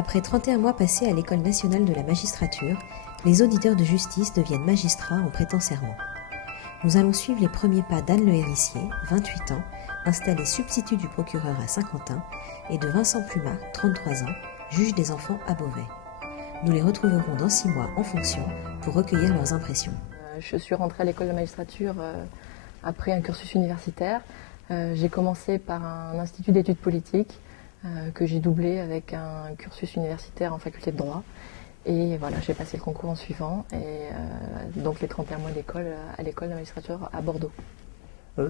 Après 31 mois passés à l'École nationale de la magistrature, les auditeurs de justice deviennent magistrats en prêtant serment. Nous allons suivre les premiers pas d'Anne Le Hérissier, 28 ans, installé substitut du procureur à Saint-Quentin, et de Vincent Plumat, 33 ans, juge des enfants à Beauvais. Nous les retrouverons dans 6 mois en fonction pour recueillir leurs impressions. Je suis rentrée à l'école de magistrature après un cursus universitaire. J'ai commencé par un institut d'études politiques que j'ai doublé avec un cursus universitaire en faculté de droit. Et voilà, j'ai passé le concours en suivant, et donc les 31 mois d'école à l'école de magistrature à Bordeaux.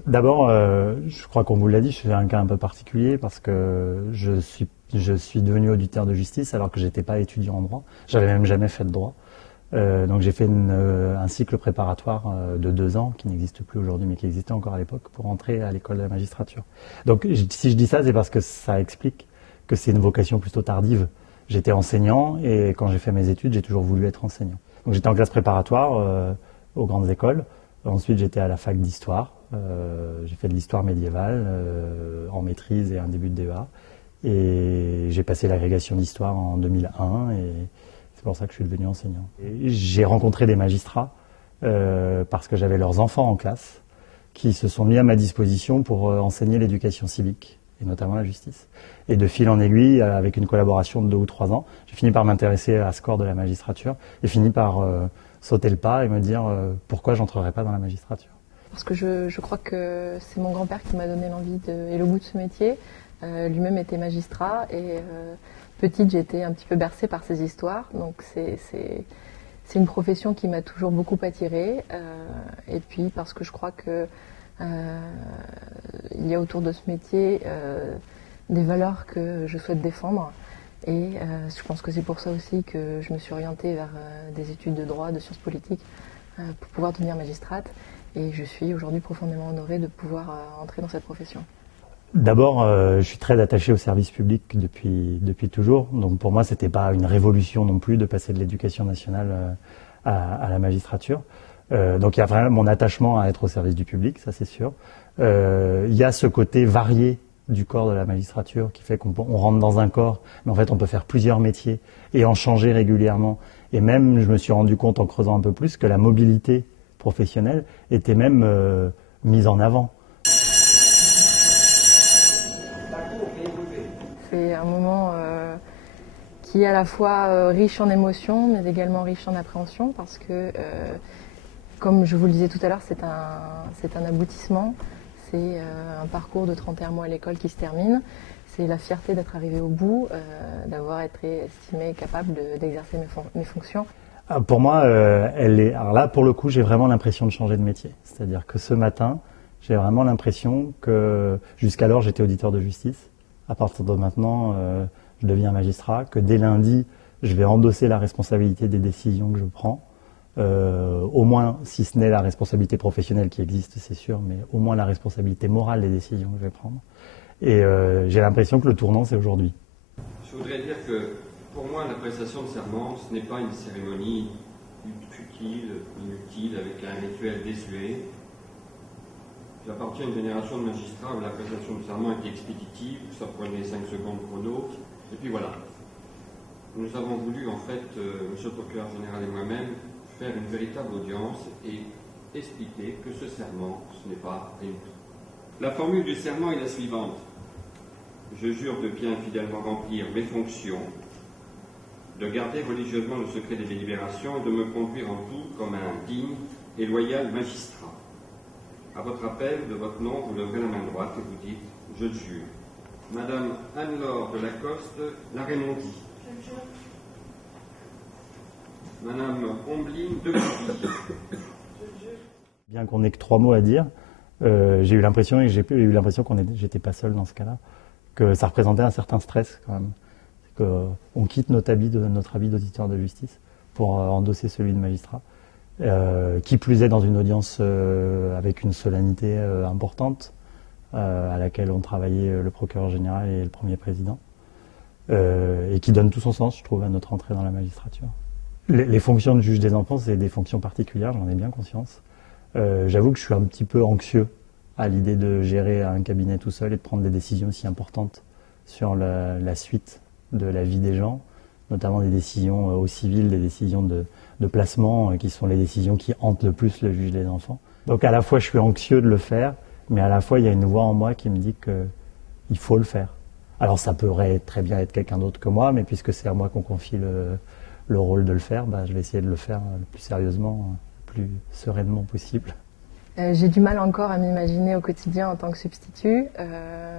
D'abord, je crois qu'on vous l'a dit, je suis un cas un peu particulier parce que je suis devenu auditeur de justice alors que je n'étais pas étudiant en droit. J'avais même jamais fait de droit. Donc j'ai fait un cycle préparatoire de 2 ans, qui n'existe plus aujourd'hui, mais qui existait encore à l'époque, pour entrer à l'école de la magistrature. Donc si je dis ça, c'est parce que ça explique que c'est une vocation plutôt tardive. J'étais enseignant et quand j'ai fait mes études, j'ai toujours voulu être enseignant. Donc j'étais en classe préparatoire aux grandes écoles. Ensuite, j'étais à la fac d'histoire. J'ai fait de l'histoire médiévale en maîtrise et un début de DEA. Et j'ai passé l'agrégation d'histoire en 2001 et c'est pour ça que je suis devenu enseignant. J'ai rencontré des magistrats parce que j'avais leurs enfants en classe qui se sont mis à ma disposition pour enseigner l'éducation civique et notamment la justice. Et de fil en aiguille, avec une collaboration de 2 ou 3 ans, j'ai fini par m'intéresser à ce corps de la magistrature et fini par sauter le pas et me dire pourquoi j'entrerais pas dans la magistrature. Parce que je crois que c'est mon grand-père qui m'a donné l'envie et le goût de ce métier. Lui-même était magistrat et petite, j'ai été un petit peu bercée par ses histoires. Donc c'est une profession qui m'a toujours beaucoup attirée. Et puis parce que je crois que il y a autour de ce métier des valeurs que je souhaite défendre. Et je pense que c'est pour ça aussi que je me suis orientée vers des études de droit, de sciences politiques, pour pouvoir devenir magistrate. Et je suis aujourd'hui profondément honorée de pouvoir entrer dans cette profession. D'abord, je suis très attaché au service public depuis toujours. Donc pour moi, c'était pas une révolution non plus de passer de l'éducation nationale à la magistrature. Donc il y a vraiment mon attachement à être au service du public, ça c'est sûr. Il y a ce côté varié du corps de la magistrature qui fait qu'on rentre dans un corps, mais en fait on peut faire plusieurs métiers et en changer régulièrement. Et même, je me suis rendu compte en creusant un peu plus que la mobilité professionnelle était même mise en avant. C'est un moment qui est à la fois riche en émotions, mais également riche en appréhension, parce que, comme je vous le disais tout à l'heure, c'est un aboutissement. C'est un parcours de 31 mois à l'école qui se termine. C'est la fierté d'être arrivé au bout, d'avoir été estimé capable d'exercer mes fonctions. Pour moi, alors là, pour le coup, j'ai vraiment l'impression de changer de métier. C'est-à-dire que ce matin, j'ai vraiment l'impression que jusqu'alors, j'étais auditeur de justice. À partir de maintenant, je deviens magistrat, que dès lundi, je vais endosser la responsabilité des décisions que je prends. Au moins, si ce n'est la responsabilité professionnelle qui existe, c'est sûr, mais au moins la responsabilité morale des décisions que je vais prendre. Et j'ai l'impression que le tournant, c'est aujourd'hui. Je voudrais dire que, pour moi, la prestation de serment, ce n'est pas une cérémonie futile, inutile, avec un rituel désuet. J'appartiens à une génération de magistrats où la prestation de serment était expéditive, ça prenait 5 secondes chrono, et puis voilà. Nous avons voulu, en fait, monsieur le procureur général et moi-même, faire une véritable audience et expliquer que ce serment, ce n'est pas rien du tout. La formule du serment est la suivante. Je jure de bien fidèlement remplir mes fonctions, de garder religieusement le secret des délibérations et de me conduire en tout comme un digne et loyal magistrat. À votre appel, de votre nom, vous leverez la main droite et vous dites « Je le jure ». Madame Anne-Laure de Lacoste, la Raymondie. Je le jure. Madame Omblin de Bourbie. Bien qu'on n'ait que 3 mots à dire, j'ai eu l'impression, et j'ai eu l'impression j'étais pas seul dans ce cas-là, que ça représentait un certain stress quand même. Qu'on quitte notre habit d'auditeur de justice pour endosser celui de magistrat. Qui plus est dans une audience avec une solennité importante, à laquelle ont travaillé le procureur général et le premier président, et qui donne tout son sens, je trouve, à notre entrée dans la magistrature. Les fonctions de juge des enfants, c'est des fonctions particulières, j'en ai bien conscience. J'avoue que je suis un petit peu anxieux à l'idée de gérer un cabinet tout seul et de prendre des décisions si importantes sur la suite de la vie des gens. notamment des décisions au civil, des décisions de placement, qui sont les décisions qui hantent le plus le juge des enfants. Donc à la fois je suis anxieux de le faire, mais à la fois il y a une voix en moi qui me dit qu'il faut le faire. Alors ça pourrait très bien être quelqu'un d'autre que moi, mais puisque c'est à moi qu'on confie le rôle de le faire, je vais essayer de le faire le plus sérieusement, le plus sereinement possible. J'ai du mal encore à m'imaginer au quotidien en tant que substitut,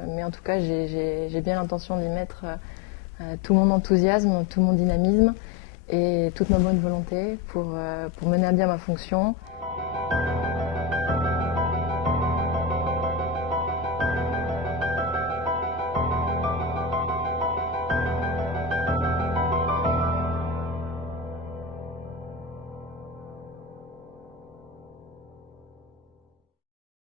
mais en tout cas j'ai bien l'intention d'y mettre tout mon enthousiasme, tout mon dynamisme et toute ma bonne volonté pour mener à bien ma fonction.